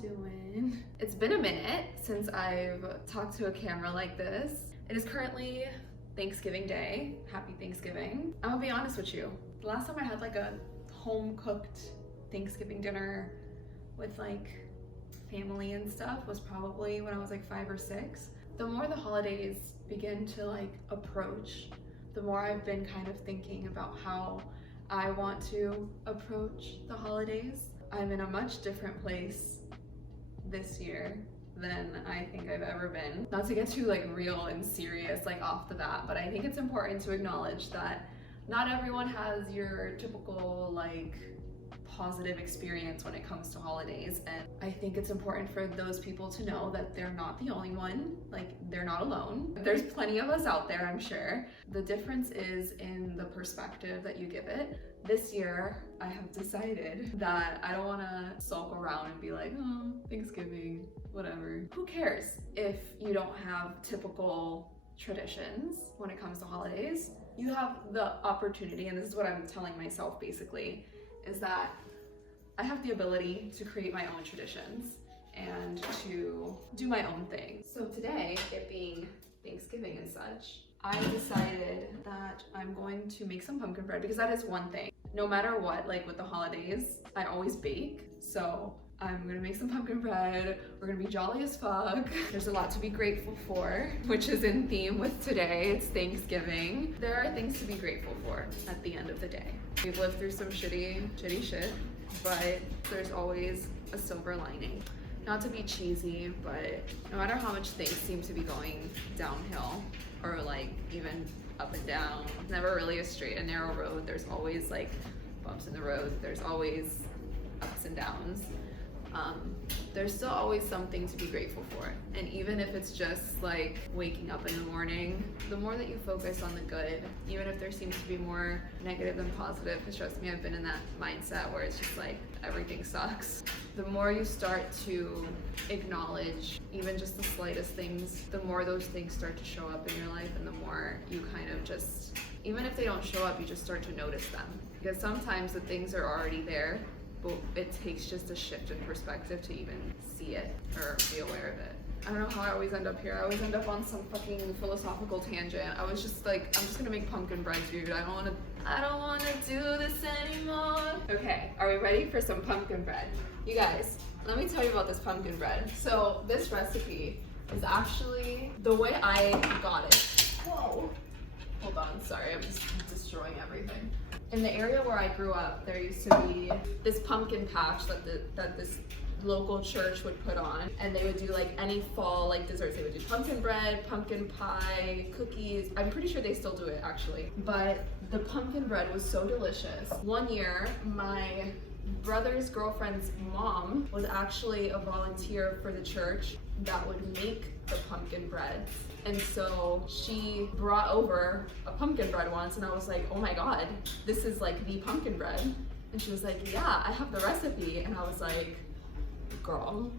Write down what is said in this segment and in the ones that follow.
doing? It's been a minute since I've talked to a camera like this. It is currently Thanksgiving Day. Happy Thanksgiving. I'm gonna be honest with you. The last time I had like a home-cooked Thanksgiving dinner with like family and stuff was probably when I was like 5 or 6. The more the holidays begin to like approach, the more I've been kind of thinking about how I want to approach the holidays. I'm in a much different place this year than I think I've ever been. Not to get too like real and serious like off the bat, but I think it's important to acknowledge that not everyone has your typical like positive experience when it comes to holidays, and I think it's important for those people to know that they're not the only one, like they're not alone. There's plenty of us out there, I'm sure. The difference is in the perspective that you give it. This year, I have decided that I don't want to sulk around and be like, oh, Thanksgiving, whatever. Who cares if you don't have typical traditions when it comes to holidays? You have the opportunity, and this is what I'm telling myself basically, is that I have the ability to create my own traditions and to do my own thing. So today, it being Thanksgiving and such, I decided that I'm going to make some pumpkin bread because that is one thing. No matter what, like with the holidays, I always bake. So I'm gonna make some pumpkin bread. We're gonna be jolly as fuck. There's a lot to be grateful for, which is in theme with today. It's Thanksgiving. There are things to be grateful for at the end of the day. We've lived through some shitty shit, but there's always a silver lining. Not to be cheesy, but no matter how much things seem to be going downhill or like even up and down, it's never really a straight and narrow road. There's always like bumps in the road. There's always ups and downs. There's still always something to be grateful for. And even if it's just like waking up in the morning, the more that you focus on the good, even if there seems to be more negative than positive, because trust me, I've been in that mindset where it's just like everything sucks. The more you start to acknowledge even just the slightest things, the more those things start to show up in your life, and the more you kind of just, even if they don't show up, you just start to notice them. Because sometimes the things are already there, but it takes just a shift in perspective to even see it or be aware of it. I don't know how I always end up here. I always end up on some fucking philosophical tangent. I was just like, I'm just gonna make pumpkin bread, dude. I don't wanna do this anymore. Okay, are we ready for some pumpkin bread? You guys, let me tell you about this pumpkin bread. So this recipe is actually the way I got it. Whoa. Hold on, sorry, I'm just destroying everything. In the area where I grew up, there used to be this pumpkin patch that this local church would put on, and they would do like any fall like desserts. They would do pumpkin bread, pumpkin pie, cookies. I'm pretty sure they still do it actually. But the pumpkin bread was so delicious. One year, my brother's girlfriend's mom was actually a volunteer for the church that would make the pumpkin bread. And so she brought over a pumpkin bread once, and I was like, oh my God, this is like the pumpkin bread. And she was like, yeah, I have the recipe. And I was like, girl,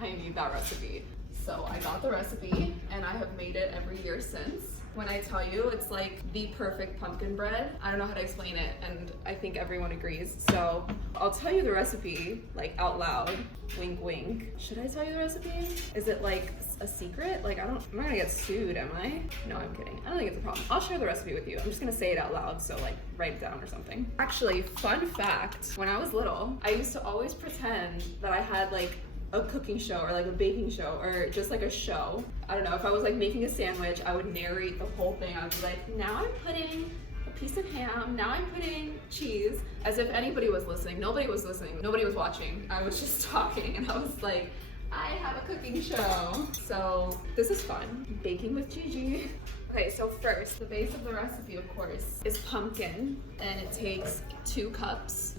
I need that recipe. So I got the recipe, and I have made it every year since. When I tell you it's like the perfect pumpkin bread, I don't know how to explain it, and I think everyone agrees. So I'll tell you the recipe like out loud, wink wink. Should I tell you the recipe? Is it like a secret? Like I'm not gonna get sued, am I? No, I'm kidding. I don't think it's a problem. I'll share the recipe with you. I'm just gonna say it out loud, so like write it down or something. Actually, fun fact, when I was little, I used to always pretend that I had like a cooking show or like a baking show or just like a show. I don't know, if I was like making a sandwich, I would narrate the whole thing. I would be like, now I'm putting a piece of ham, now I'm putting cheese, as if anybody was listening. Nobody was listening, nobody was watching. I was just talking, and I was like, I have a cooking show. So this is fun, baking with Gigi. Okay, so first, the base of the recipe, of course, is pumpkin, and it takes 2 cups.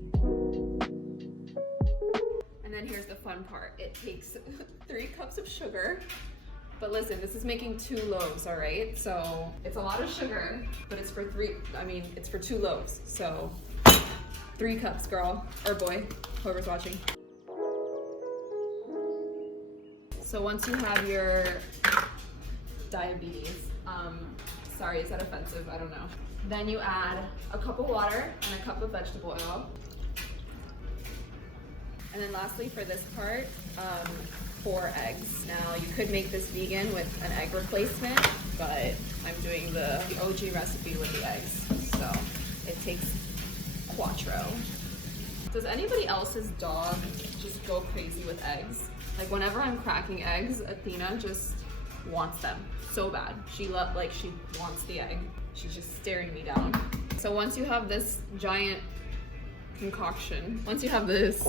And then here's the fun part. It takes 3 cups of sugar. But listen, this is making 2 loaves, all right? So it's a lot of sugar, but it's for 2 loaves. So 3 cups, girl, or boy, whoever's watching. So once you have your diabetes, sorry, is that offensive? I don't know. Then you add a cup of water and a cup of vegetable oil. And then lastly for this part, 4 eggs. Now you could make this vegan with an egg replacement, but I'm doing the OG recipe with the eggs. So it takes 4. Does anybody else's dog just go crazy with eggs? Like whenever I'm cracking eggs, Athena just wants them so bad. She wants the egg. She's just staring me down. So once you have this giant concoction, once you have this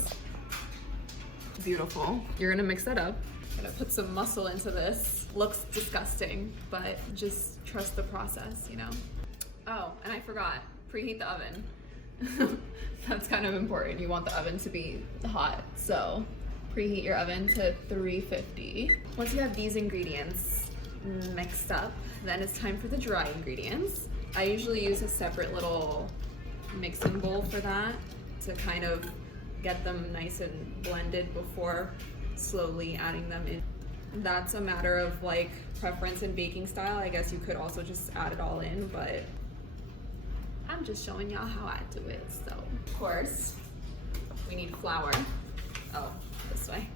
beautiful, you're gonna mix that up. I'm gonna put some muscle into this. Looks disgusting, but just trust the process, you know? Oh, and I forgot, preheat the oven. That's kind of important. You want the oven to be hot, so preheat your oven to 350. Once you have these ingredients mixed up, then it's time for the dry ingredients. I usually use a separate little mixing bowl for that to kind of get them nice and blended before slowly adding them in. That's a matter of like preference and baking style. I guess you could also just add it all in, but I'm just showing y'all how I do it. So of course we need flour. Oh, this way.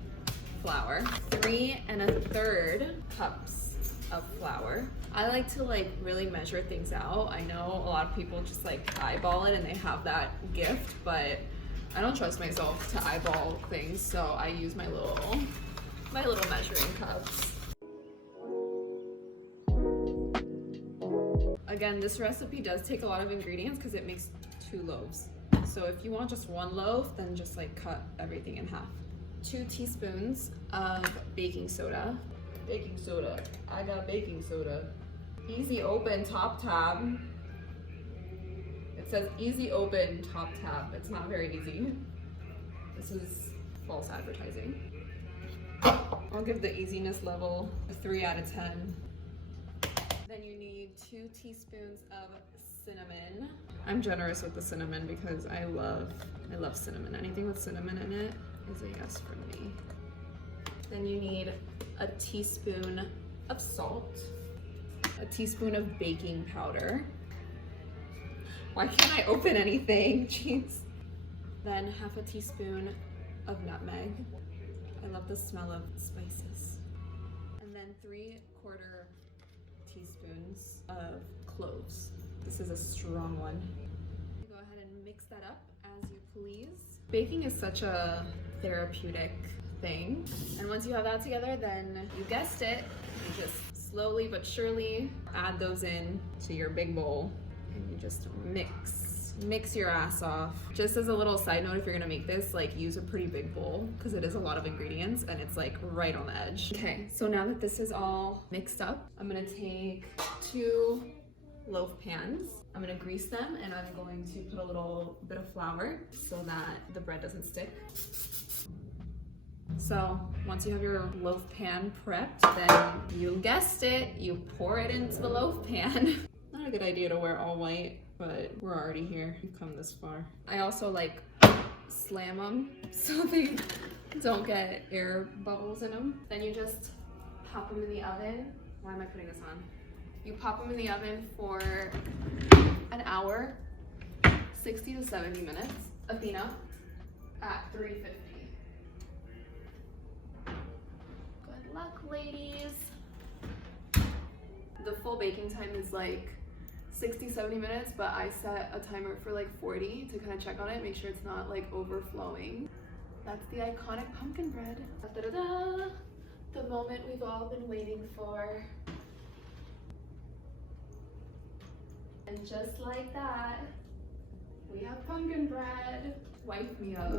Flour. 3 1/3 cups of flour. I like to like really measure things out. I know a lot of people just like eyeball it and they have that gift, but I don't trust myself to eyeball things, so I use my little measuring cups. Again, this recipe does take a lot of ingredients because it makes 2 loaves. So if you want just 1 loaf, then just like cut everything in half. 2 teaspoons of baking soda. Baking soda. I got baking soda. Easy open top tab. It says easy open top tab. It's not very easy. This is false advertising. I'll give the easiness level a 3 out of 10. Then you need 2 teaspoons of cinnamon. I'm generous with the cinnamon because I love cinnamon. Anything with cinnamon in it is a yes for me. Then you need a teaspoon of salt, a teaspoon of baking powder. Why can't I open anything? Jeez. Then 1/2 teaspoon of nutmeg. I love the smell of spices. And then 3/4 teaspoons of cloves. This is a strong one. Go ahead and mix that up as you please. Baking is such a therapeutic thing. And once you have that together, then you guessed it, you just slowly but surely add those in to your big bowl and you just mix your ass off. Just as a little side note, if you're gonna make this, like use a pretty big bowl because it is a lot of ingredients and it's like right on the edge. Okay, so now that this is all mixed up, I'm gonna take 2 loaf pans. I'm gonna grease them and I'm going to put a little bit of flour so that the bread doesn't stick. So once you have your loaf pan prepped, then you guessed it, you pour it into the loaf pan. Not a good idea to wear all white, but we're already here. We've come this far. I also like slam them so they don't get air bubbles in them. Then you just pop them in the oven. Why am I putting this on? You pop them in the oven for an hour, 60 to 70 minutes. Athena, at 350. Good luck, ladies. The full baking time is like 60-70 minutes, but I set a timer for like 40 to kind of check on it, make sure it's not like overflowing. That's the iconic pumpkin bread. Da-da-da-da. The moment we've all been waiting for. And just like that, we have pumpkin bread. Wipe me up.